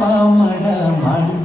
பாமட மண்